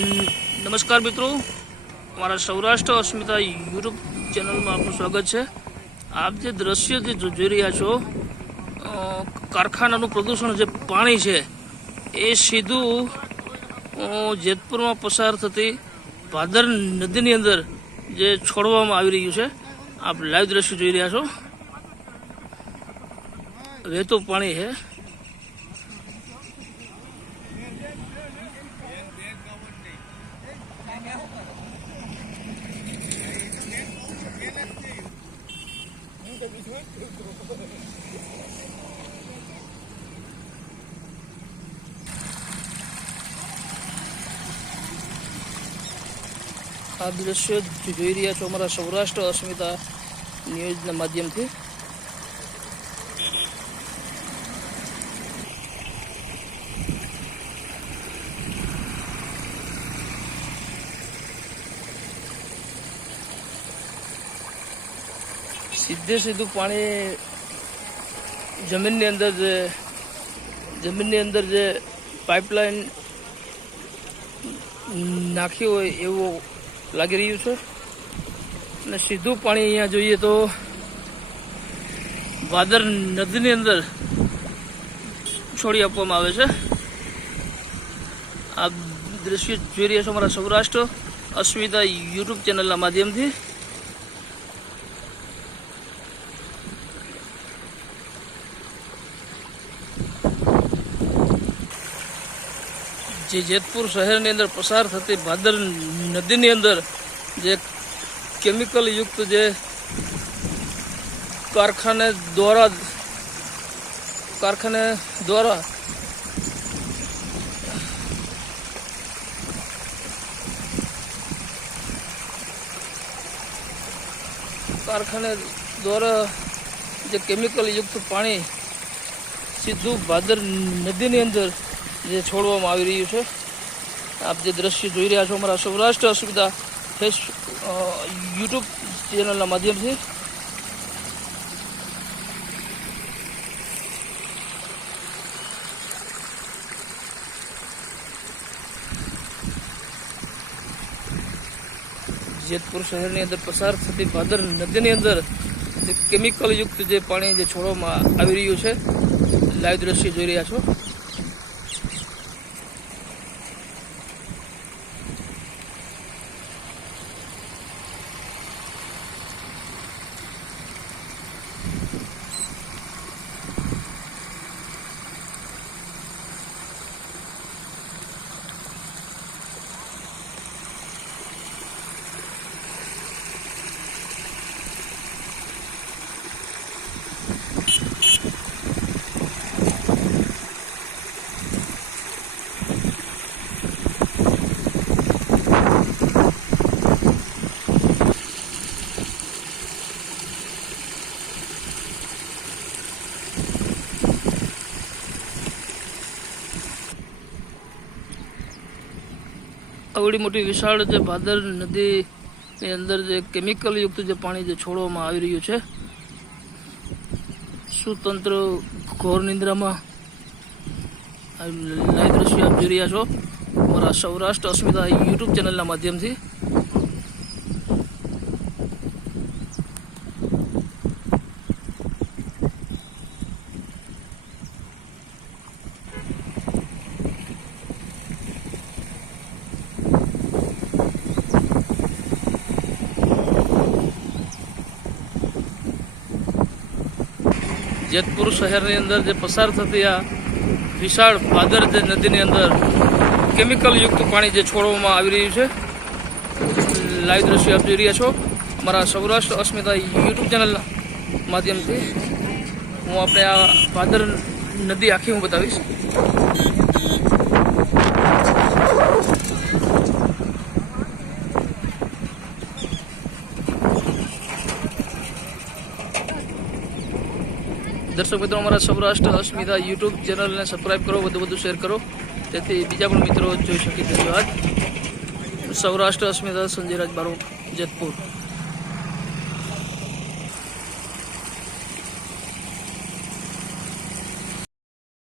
નમસ્કાર મિત્રો, અમારા સૌરાષ્ટ્ર અસ્મિતા યુટ્યુબ ચેનલમાં આપનું સ્વાગત છે। આપ જે દ્રશ્ય જે જોઈ રહ્યા છો, કારખાનાનું પ્રદૂષણ જે પાણી છે એ સીધું જેતપુરમાં પસાર થતી ભાદર નદીની અંદર જે છોડવામાં આવી રહ્યું છે। આપ લાઈવ દ્રશ્ય જોઈ રહ્યા છો, વહેતું પાણી છે। આ દ્રશ્ય જોઈ રહ્યા છો અમારા સૌરાષ્ટ્ર અસ્મિતા ન્યૂઝના માધ્યમથી। સીધું પાણી જમીનની અંદર જે પાઇપલાઇન નાખી હોય એવું લાગી રહ્યું છે। અને સીધું પાણી અહીંયા જોઈએ તો ભાદર નદીની અંદર છોડી આપવામાં આવે છે। આ દ્રશ્ય જોઈ રહ્યા છો અમારા સૌરાષ્ટ્ર અસ્મિતા યુટ્યુબ ચેનલના માધ્યમથી। જે જેતપુર શહેરની અંદર પસાર થતી ભાદર નદીની અંદર જે કેમિકલ યુક્ત જે કારખાને દ્વારા જે કેમિકલ યુક્ત પાણી સીધું ભાદર નદીની અંદર જે છોડવામાં આવી રહ્યું છે। આપ જે દ્રશ્ય જોઈ રહ્યા છો અમારા સૌરાષ્ટ્ર અસ્મિતા યુટ્યુબ ચેનલના માધ્યમથી। જેતપુર શહેરની અંદર પસાર થતી ભાદર નદીની અંદર જે કેમિકલ યુક્ત જે પાણી જે છોડવામાં આવી રહ્યું છે, લાઈવ દ્રશ્ય જોઈ રહ્યા છો। આવડી મોટી વિશાળ જે ભાદર નદીની અંદર જે કેમિકલ યુક્ત જે પાણી જે છોડવામાં આવી રહ્યું છે, શું તંત્ર ઘોર નિંદ્રામાં? લાઈવ દ્રશ્ય આપ જોઈ રહ્યા છો અમારા સૌરાષ્ટ્ર અસ્મિતા યુટ્યુબ ચેનલના માધ્યમથી। જેતપુર શહેરની અંદર જે પસાર થતી આ વિશાળ ભાદર જે નદીની અંદર કેમિકલ યુક્ત પાણી જે છોડવામાં આવી રહ્યું છે, લાઈવ દ્રશ્ય આપ જોઈ રહ્યા છો અમારા સૌરાષ્ટ્ર અસ્મિતા યુટ્યુબ ચેનલના માધ્યમથી। હું આપણે આ ભાદર નદી આખી હું બતાવીશ। દર્શક મિત્રો, અમારા સૌરાષ્ટ્ર અસ્મિતા યુટ્યુબ ચેનલને સબસ્ક્રાઈબ કરો, વધુ શેર કરો, જેથી બીજા પણ મિત્રો જોઈ શકે। ધન્યવાદ। સૌરાષ્ટ્ર અસ્મિતા, સંજય રાજ બારોટ, જેતપુર।